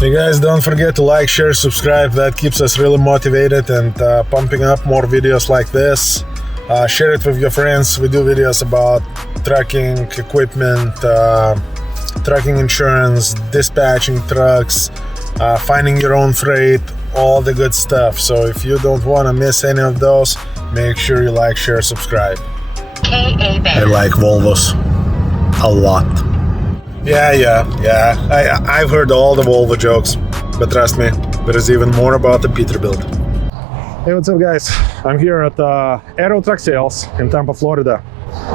Hey guys, don't forget to like, share, subscribe. That keeps us really motivated and pumping up more videos like this. Share it with your friends. We do videos about trucking equipment, trucking insurance, dispatching trucks, finding your own freight, all the good stuff. So if you don't want to miss any of those, make sure you like, share, subscribe. I like Volvos a lot. Yeah. I've heard all the Volvo jokes, but trust me, there is even more about the Peterbilt. Hey, what's up guys? I'm here at Aero Truck Sales in Tampa, Florida.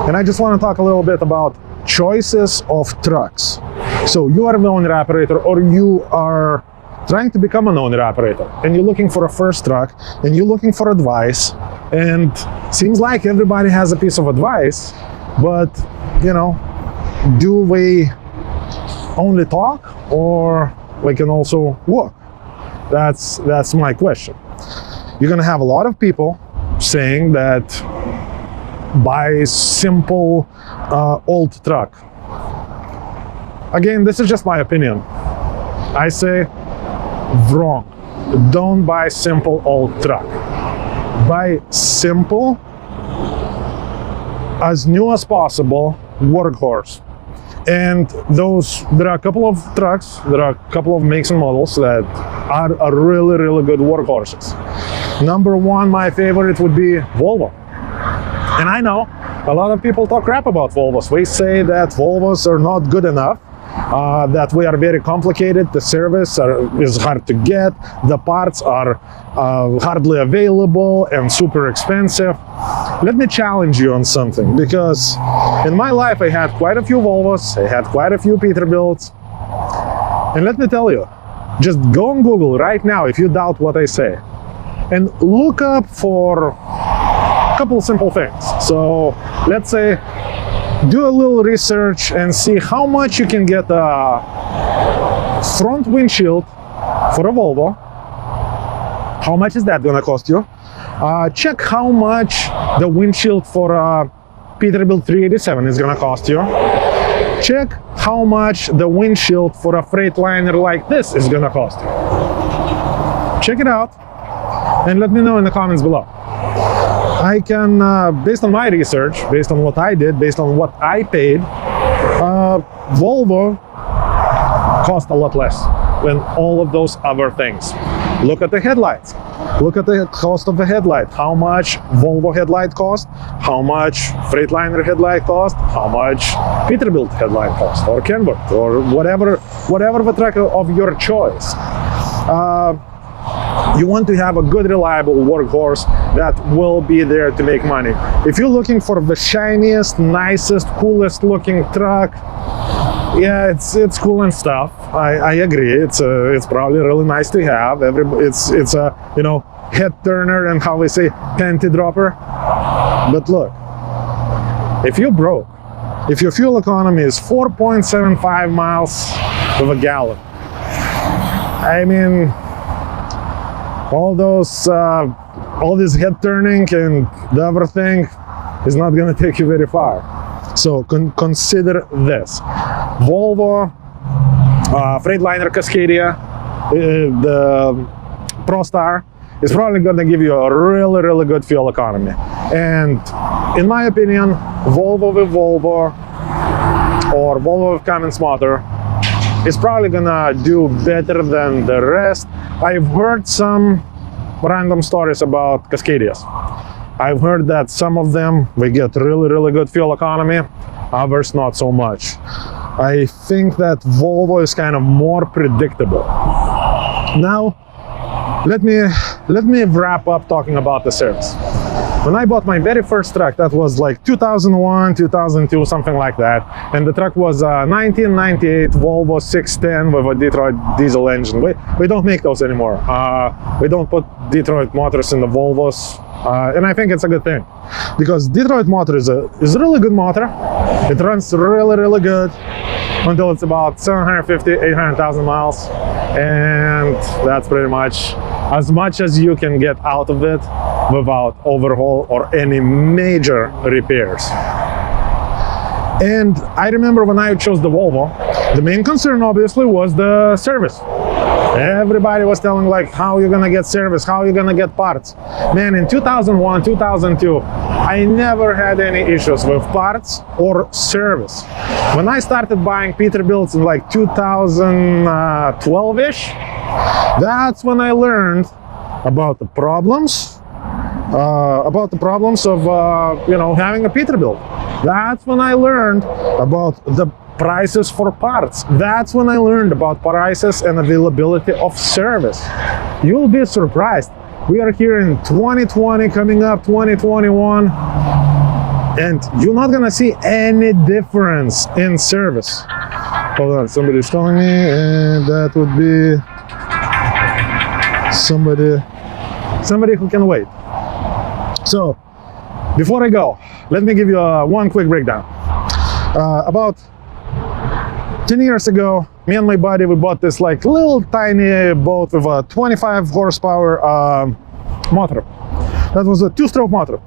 And I just want to talk a little bit about choices of trucks. So you are an owner-operator, or you are trying to become an owner-operator, and you're looking for a first truck, and you're looking for advice, and seems like everybody has a piece of advice, but you know, do we only talk, or we can also walk? That's my question. You're gonna have a lot of people saying that buy simple old truck. Again, this is just my opinion. I say wrong. Don't buy simple old truck. Buy simple, as new as possible workhorse. And there are a couple of trucks, there are a couple of makes and models that are really good workhorses. Number one, my favorite would be Volvo. And I know a lot of people talk crap about Volvos. We say that Volvos are not good enough, that we are very complicated, the service is hard to get, the parts are hardly available and super expensive. Let me challenge you on something, because in my life I had quite a few Volvos, I had quite a few Peterbilts, and let me tell you, just go on Google right now if you doubt what I say, and look up for a couple simple things. So let's say do a little research and see how much you can get a front windshield for a Volvo. How much is that gonna cost you? Check how much the windshield for a Peterbilt 387 is gonna cost you. Check how much the windshield for a Freightliner like this is gonna cost you. Check it out and let me know in the comments below. I can, based on my research, based on what I did, based on what I paid, Volvo cost a lot less than all of those other things. Look at the headlights. Look at the cost of the headlight. How much Volvo headlight cost, how much Freightliner headlight cost, how much Peterbilt headlight cost, or Kenworth, or whatever the truck of your choice. You want to have a good, reliable workhorse that will be there to make money. If you're looking for the shiniest, nicest, coolest looking truck, yeah, it's cool and stuff. I agree. It's probably really nice to have. It's a, you know, head turner and, how we say, panty dropper. But look, if you're broke, if your fuel economy is 4.75 miles of a gallon, I mean, all this head turning and the other thing is not going to take you very far. So consider this: Volvo, Freightliner, Cascadia, the ProStar is probably going to give you a really good fuel economy. And in my opinion, Volvo with Volvo or Volvo with Cummins motor is probably gonna do better than the rest. I've heard some random stories about Cascadias. I've heard that some of them, we get really good fuel economy, others not so much. I think that Volvo is kind of more predictable. Now, let me wrap up talking about the service. When I bought my very first truck, that was like 2001, 2002, something like that. And the truck was a 1998 Volvo 610 with a Detroit diesel engine. We don't make those anymore. We don't put Detroit motors in the Volvos. And I think it's a good thing, because Detroit motor is a really good motor. It runs really good until it's about 750, 800,000 miles. And that's pretty much as you can get out of it without overhaul or any major repairs. And I remember when I chose the Volvo, The main concern obviously was the service. Everybody was telling like, how are you gonna get service? How are you gonna get parts? Man, in 2001, 2002, I never had any issues with parts or service. When I started buying Peterbilts in like 2012-ish, that's when I learned about the problems of you know, having a Peterbilt. That's when I learned about the prices for parts. That's when I learned about prices and availability of service. You'll be surprised. We are here in 2020, coming up 2021, and you're not gonna see any difference in service. Hold on, somebody's calling me, and that would be somebody who can wait. So, before I go, let me give you one quick breakdown. About 10 years ago, me and my buddy, we bought this like little tiny boat with a 25 horsepower motor. That was a two-stroke motor.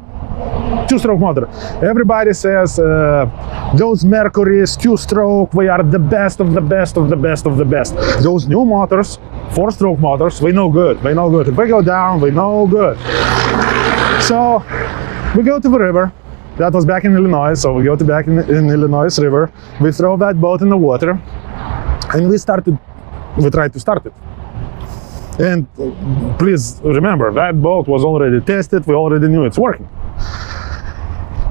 Everybody says those Mercury's two-stroke, we are the best of the best of the best of the best. Those new motors, four-stroke motors, we no good. If we go down, we no good. So we go to the river. That was back in Illinois, so we go to back in Illinois River. We throw that boat in the water, and we tried to start it. And please remember, that boat was already tested. We already knew it's working.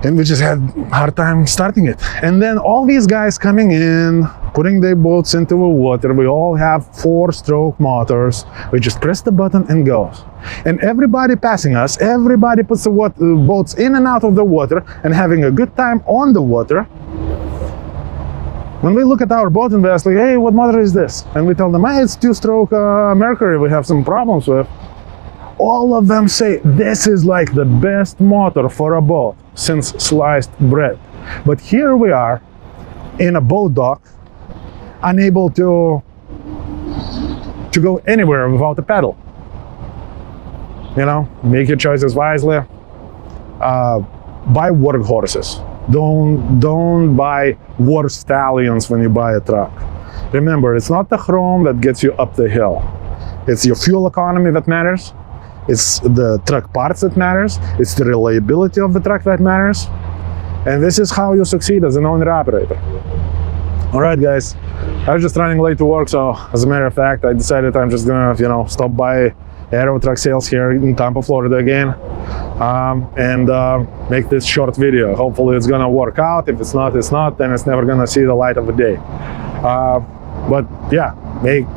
And we just had a hard time starting it. And then all these guys coming in, putting their boats into the water. We all have four-stroke motors. We just press the button and goes. And everybody passing us, everybody puts the boats in and out of the water and having a good time on the water. When we look at our boat and we ask, like, hey, what motor is this? And we tell them, hey, it's two-stroke Mercury we have some problems with. All of them say, this is like the best motor for a boat since sliced bread. But here we are in a boat dock, unable to go anywhere without a paddle. You know, make your choices wisely. Buy workhorses. Don't buy war stallions when you buy a truck. Remember, it's not the chrome that gets you up the hill. It's your fuel economy that matters. It's the truck parts that matters. It's the reliability of the truck that matters. And this is how you succeed as an owner-operator. All right, guys. I was just running late to work, so as a matter of fact, I decided I'm just gonna, you know, stop by Aero Truck Sales here in Tampa, Florida again, and make this short video. Hopefully it's gonna work out. If it's not, it's not, then it's never gonna see the light of the day. But yeah, make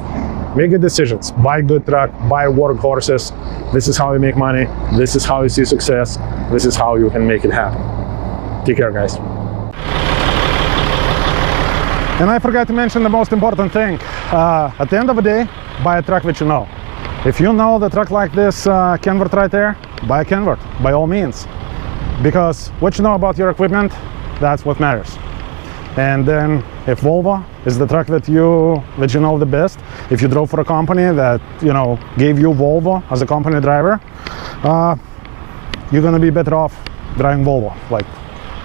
good decisions. Buy good truck, buy workhorses. This is how you make money. This is how you see success. This is how you can make it happen. Take care, guys. And I forgot to mention the most important thing. At the end of the day, buy a truck that you know. If you know the truck like this Kenworth right there, buy a Kenworth, by all means. Because what you know about your equipment, that's what matters. And then if Volvo is the truck that you know the best, if you drove for a company that, you know, gave you Volvo as a company driver, you're gonna be better off driving Volvo, like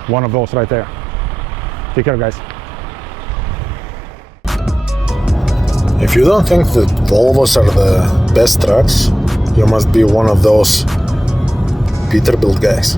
one of those right there. Take care, guys. If you don't think that Volvos are the best trucks, you must be one of those Peterbilt guys.